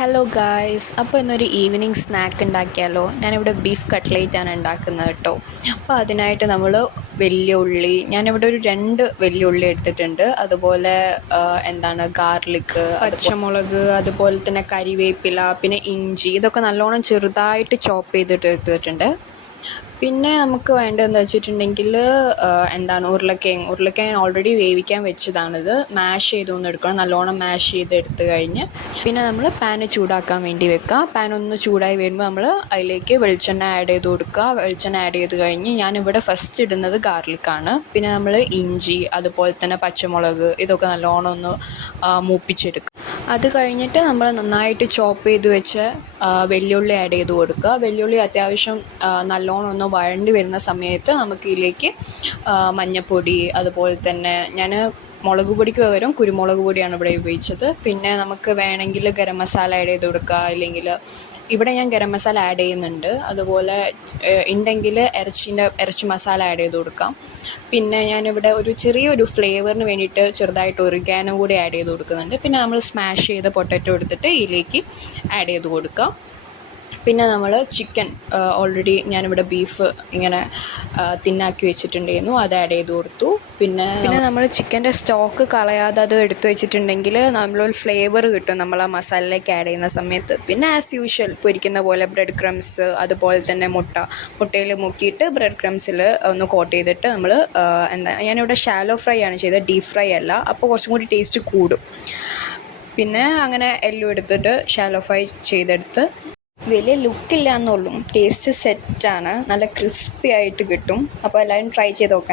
Hello guys, അപ്പോൾ ഇന്നൊരു evening snack ഉണ്ടാക്കിയാലോ. ഞാനിവിടെ ബീഫ് കട്ട്ലേറ്റാണ് ഉണ്ടാക്കുന്നത് കേട്ടോ. അപ്പോൾ അതിനായിട്ട് നമ്മൾ വലിയ ഉള്ളി, ഞാനിവിടെ ഒരു 2 വലിയ ഉള്ളി എടുത്തിട്ടുണ്ട്. അതുപോലെ ഗാർലിക്ക്, പച്ചമുളക്, അതുപോലെ തന്നെ കരിവേപ്പില, പിന്നെ ഇഞ്ചി, ഇതൊക്കെ നല്ലോണം ചെറുതായിട്ട് ചോപ്പ് ചെയ്തിട്ട് എടുത്തിട്ടുണ്ട്. പിന്നെ നമുക്ക് വേണ്ടതെന്ന് വെച്ചിട്ടുണ്ടെങ്കിൽ ഉരുളക്കിഴങ്ങ് ഓൾറെഡി വേവിക്കാൻ വെച്ചതാണിത്. മാഷ് ചെയ്തൊന്ന് എടുക്കണം, നല്ലോണം മാഷ് ചെയ്തെടുത്ത് കഴിഞ്ഞ് പിന്നെ നമ്മൾ പാന് ചൂടാക്കാൻ വേണ്ടി വെക്കുക. പാൻ ഒന്ന് ചൂടായി വരുമ്പോൾ നമ്മൾ അതിലേക്ക് വെളിച്ചെണ്ണ ആഡ് ചെയ്ത് കൊടുക്കുക. വെളിച്ചെണ്ണ ആഡ് ചെയ്ത് കഴിഞ്ഞ് ഞാനിവിടെ ഫസ്റ്റ് ഇടുന്നത് ഗാർലിക്കാണ്. പിന്നെ നമ്മൾ ഇഞ്ചി, അതുപോലെ തന്നെ പച്ചമുളക്, ഇതൊക്കെ നല്ലോണം ഒന്ന് മൂപ്പിച്ചെടുക്കുക. അത് കഴിഞ്ഞിട്ട് നമ്മൾ നന്നായിട്ട് ചോപ്പ് ചെയ്ത് വെച്ച് വെല്ലുള്ളി ആഡ് ചെയ്ത് കൊടുക്കുക. വെല്ലുള്ളി അത്യാവശ്യം നല്ലോണം ഒന്ന് വഴണ്ടി വരുന്ന സമയത്ത് നമുക്ക് ഇതിലേക്ക് മഞ്ഞൾപ്പൊടി, അതുപോലെ തന്നെ ഞാൻ മുളക് പൊടിക്ക് പകരം കുരുമുളക് പൊടിയാണ് ഇവിടെ ഉപയോഗിച്ചത്. പിന്നെ നമുക്ക് വേണമെങ്കിൽ ഗരം മസാല ആഡ് ചെയ്ത് കൊടുക്കുക, ഇല്ലെങ്കിൽ ഇവിടെ ഞാൻ ഗരം മസാല ആഡ് ചെയ്യുന്നുണ്ട്. അതുപോലെ ഉണ്ടെങ്കിൽ ഇറച്ചി മസാല ആഡ് ചെയ്ത് കൊടുക്കാം. പിന്നെ ഞാനിവിടെ ഒരു ചെറിയൊരു ഫ്ലേവറിന് വേണ്ടിയിട്ട് ചെറുതായിട്ട് ഒറിഗാനോ കൂടി ആഡ് ചെയ്ത് കൊടുക്കുന്നുണ്ട്. പിന്നെ നമ്മൾ സ്മാഷ് ചെയ്ത പൊട്ടാറ്റോ എടുത്തിട്ട് ഇതിലേക്ക് ആഡ് ചെയ്ത് കൊടുക്കാം. പിന്നെ നമ്മൾ ചിക്കൻ ഓൾറെഡി ഞാനിവിടെ ബീഫ് ഇങ്ങനെ തിന്നാക്കി വെച്ചിട്ടുണ്ടായിരുന്നു, അത് ആഡ് ചെയ്ത് കൊടുത്തു. പിന്നെ നമ്മൾ ചിക്കൻ്റെ സ്റ്റോക്ക് കളയാതെ അത് എടുത്തു വെച്ചിട്ടുണ്ടെങ്കിൽ നമ്മളൊരു ഫ്ലേവർ കിട്ടും നമ്മൾ ആ മസാലയിലേക്ക് ആഡ് ചെയ്യുന്ന സമയത്ത്. പിന്നെ ആസ് യൂഷ്വൽ പൊരിക്കുന്ന പോലെ ബ്രെഡ് ക്രംസ്, അതുപോലെ തന്നെ മുട്ടയിൽ മുക്കിയിട്ട് ബ്രെഡ് ക്രംസിൽ ഒന്ന് കോട്ട് ചെയ്തിട്ട് നമ്മൾ ഞാനിവിടെ ഷാലോ ഫ്രൈ ആണ് ചെയ്തത്, ഡീപ് ഫ്രൈ അല്ല. അപ്പോൾ കുറച്ചും കൂടി ടേസ്റ്റ് കൂടും. പിന്നെ അങ്ങനെ എല്ലാം എടുത്തിട്ട് ഷാലോ ഫ്രൈ ചെയ്തെടുത്ത് വലിയ ലുക്കില്ല എന്നുള്ളൂ, ടേസ്റ്റ് സെറ്റാണ്, നല്ല ക്രിസ്പി ആയിട്ട് കിട്ടും. അപ്പോൾ എല്ലാവരും ട്രൈ ചെയ്ത് നോക്കണം.